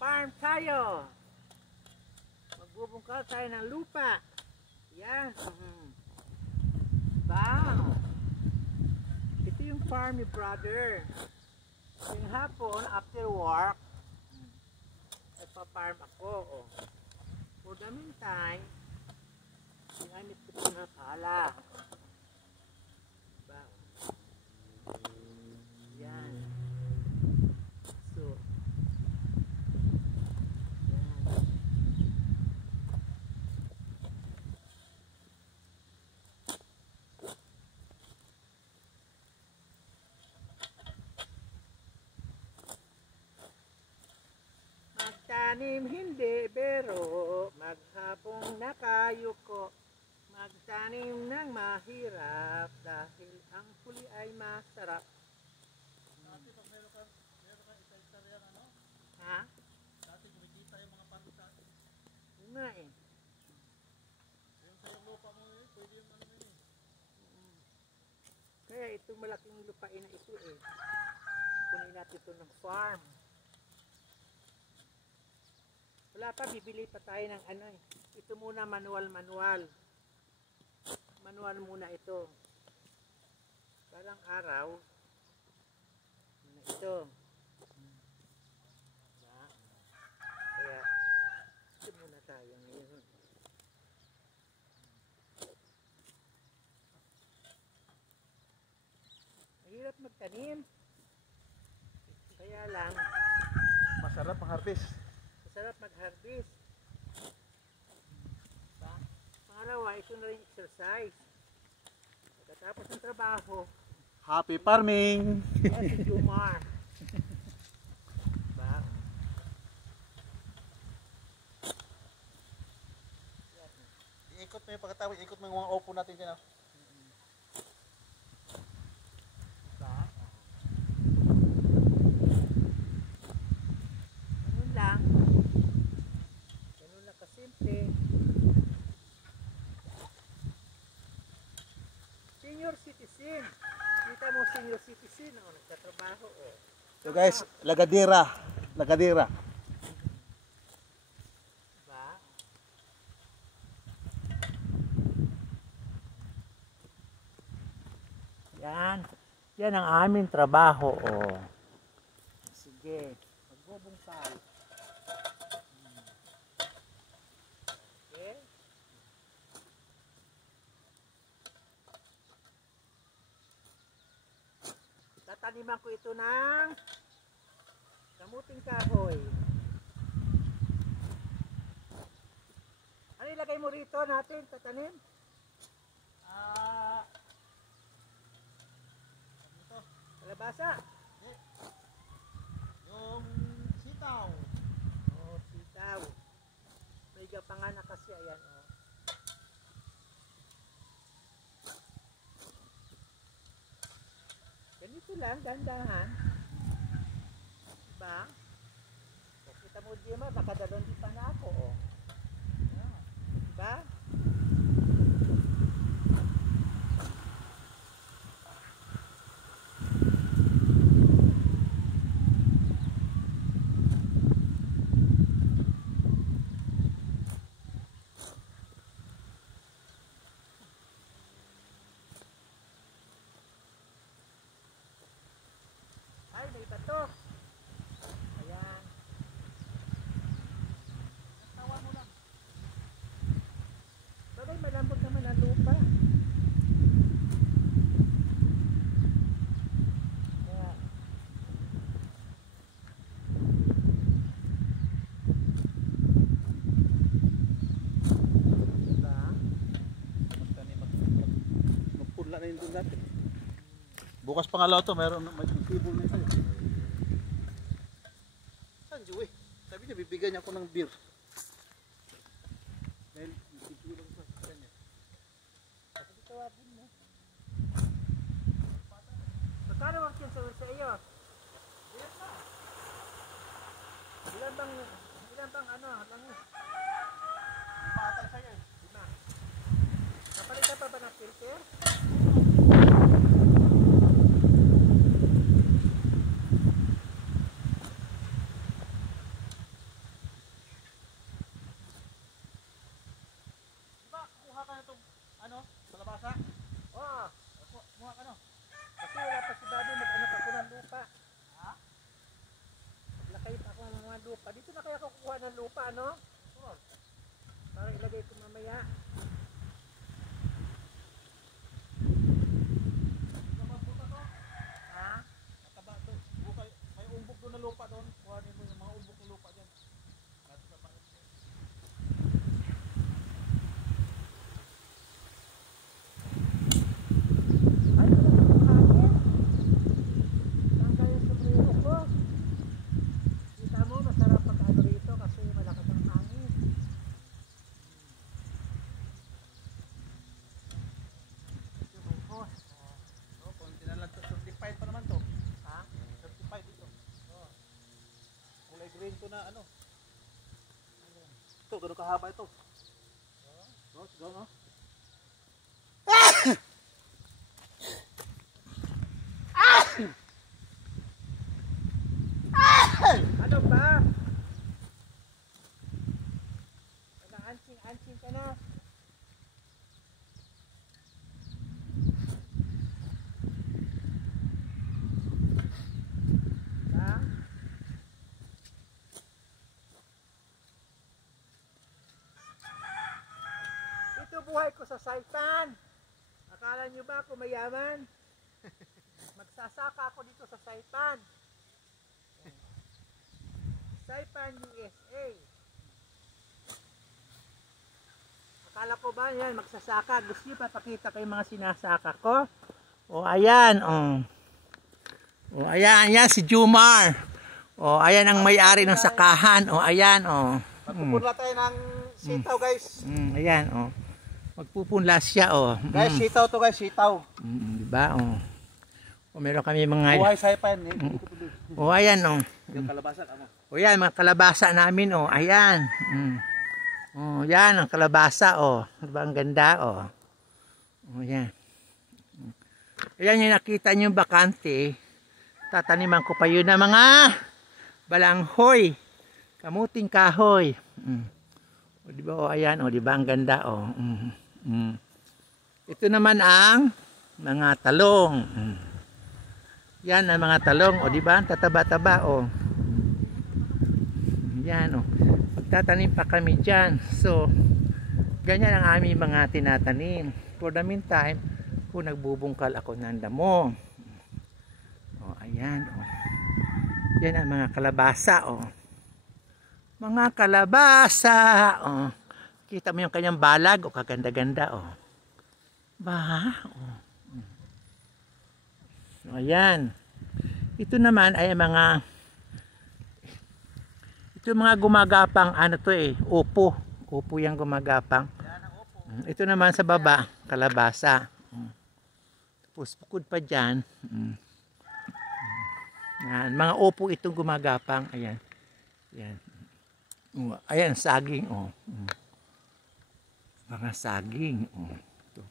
Magpa-farm tayo. Magbubungkal tayo ng lupa. Yan. Wow. Ito yung farm ni brother. Yung hapon, after work, nagpa-farm ako. Oh. For the meantime, ginamit ko ito ng pala. Diba? Yan. So, yan. Magtanim hindi pero maghapong nakayuko. Magtanim ng mahirap dahil ang huli ay masarap. Dati pag meron kang isa-isar yan, ano? Ha? Dati kumikita yung mga panos sa atin. Yun nga eh. Yung sa yung lupa mo eh, pwede yung ano yun eh. Kaya itong malaking lupain na ito eh. Kunin natin ito ng farm. Wala pa, bibili pa tayo ng ano eh. Ito muna manual. Manual muna ito. Parang araw. Ito. Kaya, ito muna tayo ngayon. Mahirap magtanim. Kaya lang, Masarap ang harvest. masarap mag-harvest. Pangalawa, ito na rin exercise. Pagkatapos ng trabaho, Happy farming! si Jumar. Diba? Iikot mo yung pagkatapos, ikot mo yung mga opo natin dyan. Diba? Ganun lang. Ganun lang kasimple. Senior citizen. Kita mo senior citizen, oh, nagtatrabaho. Oh. So guys, lagadera. Diba? Yan. Yan ang aming trabaho. Oh. Sige. Magbubungkal. Okay. Tataniman ko ito ng kamuting kahoy. Ano ilagay mo rito natin? Tatanim? Kalabasa? Yung sitaw. Oh, sitaw. May gapanganak kasi, ayan, oh. Ganito lang, dandahan. Diba? O, kita mo, Jema, nakadalon di pa na ako, oh. Diba? Ay, may bato. Ayan. Tawa mo lang. Bagay, malambot naman ang lupa. Kaya, diba? Magpunla na yun doon natin. Bukas pangalaw to, mayroon may table na ito. Saan Joey? Sabi niya, bibigyan niya ako ng beer. Dahil, bibigyan lang sa kanya. Kasi tawagin mo. Magkano ang kinsa sa iyo? Ilan bang ano, langis? Patay sa'yo eh. 5. Napalitan pa ba ng filter? ano. Ito, ganun kahaba ito. No, siguro, no? Ano ba? Nag-ansing ka na. Diba? Ito buhay ko sa Saipan. Akala nyo ba ako mayaman? Magsasaka ako dito sa Saipan. Saipan, USA. Akala ko ba yan, magsasaka. Gusto nyo papakita ko yung mga sinasaka ko? O ayan, o. O ayan, yan si Jumar. O ayan ang may-ari ng sakahan. O ayan, o. Magpupunla tayo ng sitaw, guys. Ayan, o. Magpupunla siya, o. Guys, sitaw to guys, sitaw. Diba, o. O meron kami mga... Buhay Saipan. O ayan, o. Yung kalabasa, ano? O yan, mga kalabasa namin, o. Ayan. O, yan, ang kalabasa, o. Diba, ang ganda, o. O, yan. Ayan yung nakita nyo bakante. Tataniman ko pa yun na mga balanghoy. Kamuting kahoy. O, diba, o, ayan, o. Diba, ang ganda, o. Ito naman ang mga talong. Yan ang mga talong, o. Diba, ang tataba-taba, o. Yan, o. Magtatanim pa kami dyan. So, ganyan ang aming mga tinatanim. For the meantime, kung nagbubungkal ako ng damo. O, ayan, o. Yan ang mga kalabasa, o. Mga kalabasa, o. Kita mo yung kanyang balag, o. Kaganda-ganda, o. Ba, o. O, ayan. Ito naman ay mga... Ito mga gumagapang, ano to eh, upo. Upo yung gumagapang. Ito naman sa baba, kalabasa. Tapos bukod pa dyan. Yan, mga upo itong gumagapang. Ayan. Ayan. Ayan, saging. Oh. Mga saging. Oh. Ito.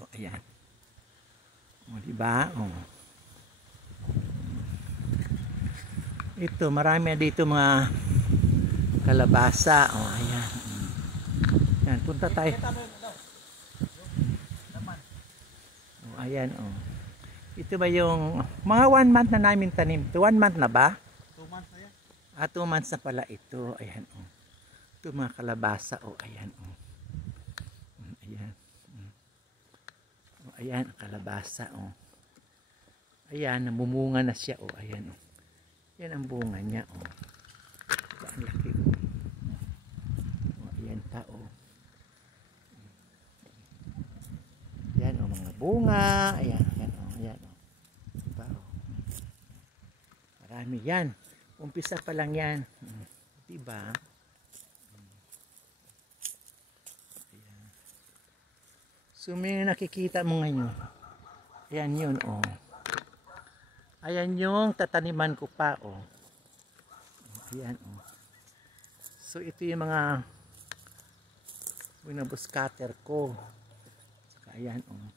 Oh, ayan. Oh, diba? Oh. Ito, marami dito mga kalabasa. O, ayan. Yan, punta tayo. O, ayan, o. Ito ba yung mga 1 month na namin tanim? 1 month na ba? 2 months na yan. 2 months na pala ito. Ayan, o. Ito mga kalabasa. O, ayan, o. Ayan. O, ayan, kalabasa, o. Ayan, namumunga na siya. O, ayan, o. Yan ang bunga niya, oh. Diba, ang laki, oh. Oh, ayan pa, oh. Yan, oh, mga bunga. Ayan, ayan, oh. Ayan, oh. Diba, oh. Marami yan. Umpisa pa lang yan. Diba? Ayan. So, may nakikita mo ngayon. Ayan yun, oh. Ayan yung tataniman ko pa, oh. Ayan, oh. So, ito yung mga buskater ko. Saka, ayan, oh.